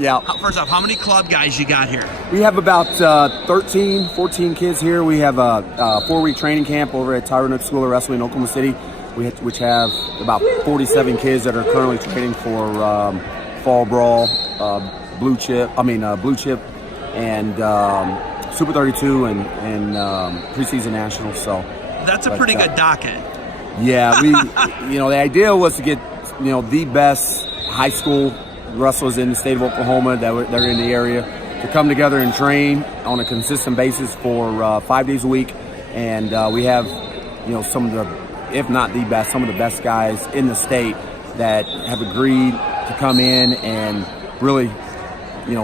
Yeah. First off, how many club guys you got here? We have about 13, 14 kids here. We have a 4-week training camp over at Tyrone School of Wrestling in Oklahoma City, which have about 47 kids that are currently training for Fall Brawl, Blue Chip, and Super 32 and preseason nationals. So that's a pretty good docket. Yeah, the idea was to get the best high school wrestlers in the state of Oklahoma that are in the area to come together and train on a consistent basis for 5 days a week. And we have some of the, if not the best, some of the best guys in the state that have agreed to come in and really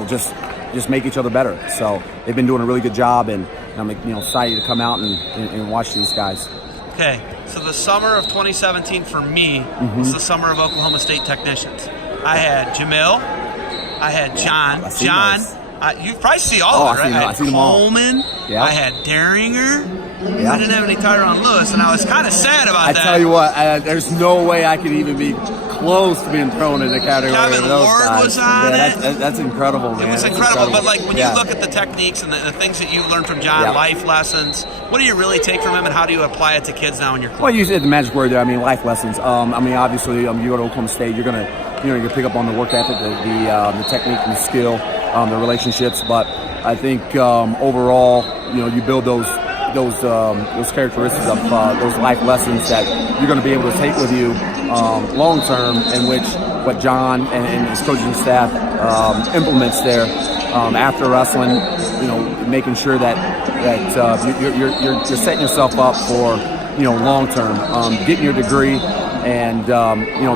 just make each other better. So they've been doing a really good job, and I'm excited to come out and watch these guys. Okay, so the summer of 2017 for me was the summer of Oklahoma State technicians. I had Jamil, I had John. You probably see all of it, right? I had Coleman, I had Daringer. I didn't have any Tyrone Lewis, and I was kind of sad about that. I tell you what, there's no way I could even be close to being thrown in the category Kevin of those Ward guys. was on it. That's incredible, man. It was incredible, but like when you look at the techniques and the things that you learned from John, life lessons, what do you really take from him, and how do you apply it to kids now in your club? Well, you said the magic word there. Life lessons. Obviously, you go to Oklahoma State, you're gonna pick up on the work ethic, the technique and the skill, the relationships. But I think overall, you build those characteristics of those life lessons that you're going to be able to take with you long term, in which what John and his coaching staff implements there after wrestling. Making sure that you're setting yourself up for long term, getting your degree, and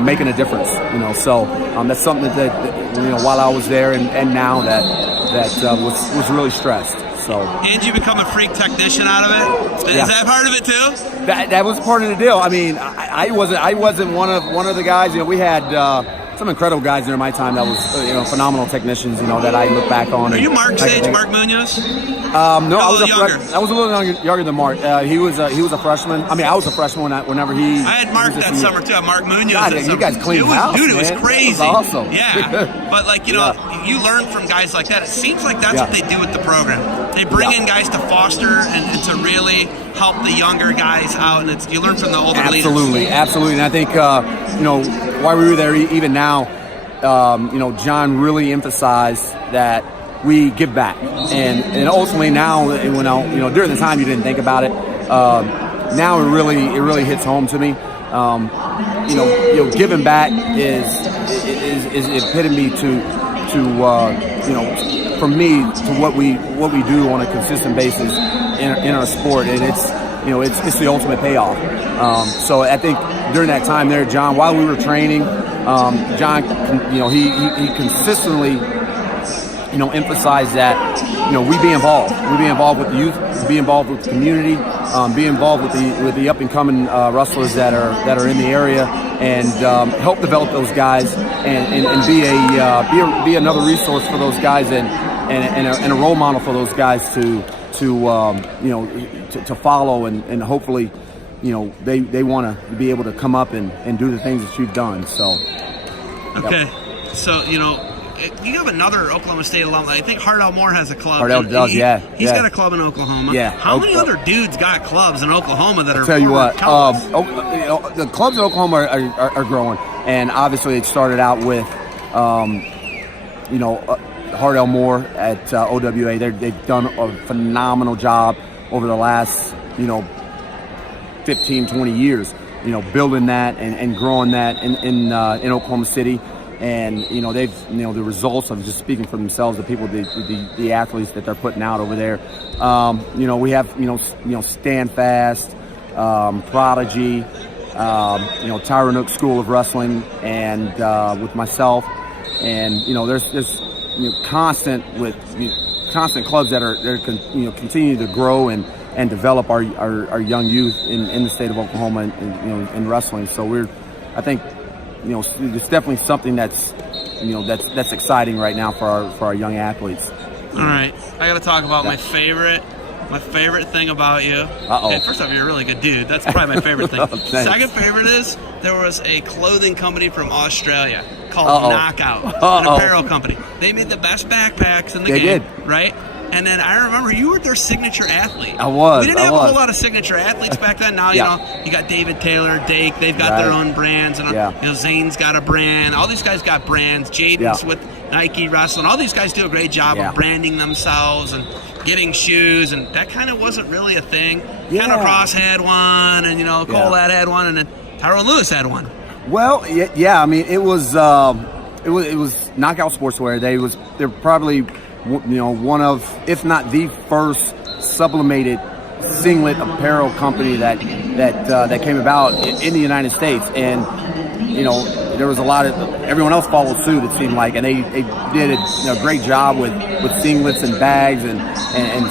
making a difference. So that's something that while I was there and now that was really stressed. So. And you become a freak technician out of it. Is that part of it too? That was part of the deal. I wasn't one of the guys. We had some incredible guys during my time that was phenomenal technicians. That I look back on. Are you Mark's age, Mark Munoz? No, I was younger. I was a little younger than Mark. He was a freshman. I was a freshman whenever he. I had Mark that summer too. Mark Munoz. God, you guys cleaned house, dude. It was man. crazy. It was awesome. Yeah, but you learn from guys like that. It seems like that's what they do with the program. They bring in guys to foster and to really help the younger guys out, and you learn from the older leaders. Absolutely. And I think while we were there, even now, John really emphasized that we give back, and ultimately now, when during the time you didn't think about it, now it really hits home to me. Giving back is epitome to from me to what we do on a consistent basis in our sport, and it's the ultimate payoff. So I think during that time there, John, while we were training, John, he consistently emphasize that we be involved with the youth, be involved with the community, be involved with the up and coming wrestlers that are in the area, and help develop those guys, and be another resource for those guys, and a role model for those guys to follow, and hopefully they want to be able to come up and do the things that you've done. So okay, so you have another Oklahoma State alumni. I think Hardell Moore has a club. Hardell does, He's got a club in Oklahoma. Yeah. How many other dudes got clubs in Oklahoma that are? I'll tell you what, the clubs in Oklahoma are growing, and obviously it started out with, Hardell Moore at OWA. They've done a phenomenal job over the last, 15, 20 years, building that and growing that in Oklahoma City. And they've the results of just speaking for themselves, the people, the athletes that they're putting out over there. We have Stand Fast, Prodigy, Tyrone School of Wrestling, and with myself, and there's constant clubs that are continue to grow and develop our young youth in the state of Oklahoma in wrestling. So I think. It's definitely something that's exciting right now for our young athletes. All right, I got to talk about my favorite thing about you. Okay, first off, you're a really good dude. That's probably my favorite thing. Second favorite is there was a clothing company from Australia. called Knockout, an apparel company. They made the best backpacks in the game. They did. Right? And then I remember you were their signature athlete. I was. We didn't have a whole lot of signature athletes back then. Now, you know, you got David Taylor, Dake. They've got their own brands. And, you know, Zane's got a brand. All these guys got brands. Jaden's with Nike Wrestling. All these guys do a great job of branding themselves and getting shoes. And that kind of wasn't really a thing. Conor Cross had one. And, you know, Cole had one. And then Tyrone Lewis had one. Well, yeah. I mean, it was Knockout Sportswear. They're probably, you know, one of, if not the first sublimated singlet apparel company that came about in the United States. And, you know, there was a lot of, everyone else followed suit, it seemed like, and they did a great job with singlets and bags and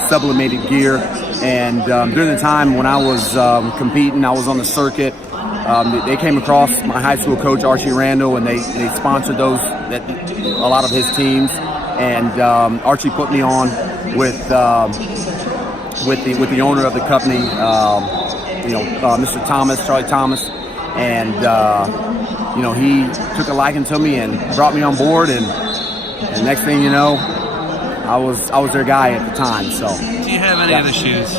sublimated gear. And during the time when I was competing, I was on the circuit. They came across my high school coach, Archie Randall, and they sponsored a lot of his teams. And Archie put me on with the owner of the company, Mr. Thomas, Charlie Thomas, and you know, he took a liking to me and brought me on board. And next thing you know, I was their guy at the time. So, do you have any of the shoes?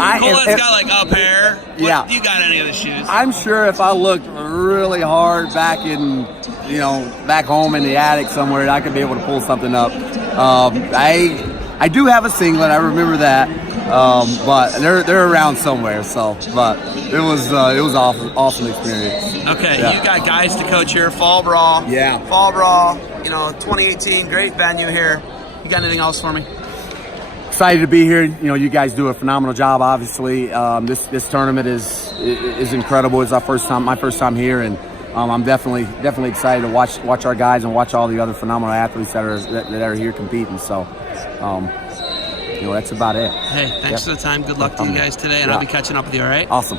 Colette's got like a pair. Do you got any of the shoes? I'm sure if I looked really hard back home in the attic somewhere, I could be able to pull something up. I do have a singlet. I remember that, but they're around somewhere. So, but it was awesome experience. Okay, you got guys to coach here. Fall Brawl. Yeah. Fall Brawl. You know, 2018, great venue here. You got anything else for me? Excited to be here. You know, you guys do a phenomenal job. Obviously, this tournament is incredible. It's my first time here, and I'm definitely excited to watch our guys and watch all the other phenomenal athletes that are here competing. So, you know, that's about it. Hey, thanks for the time. Good luck to you guys today, and I'll be catching up with you. All right. Awesome.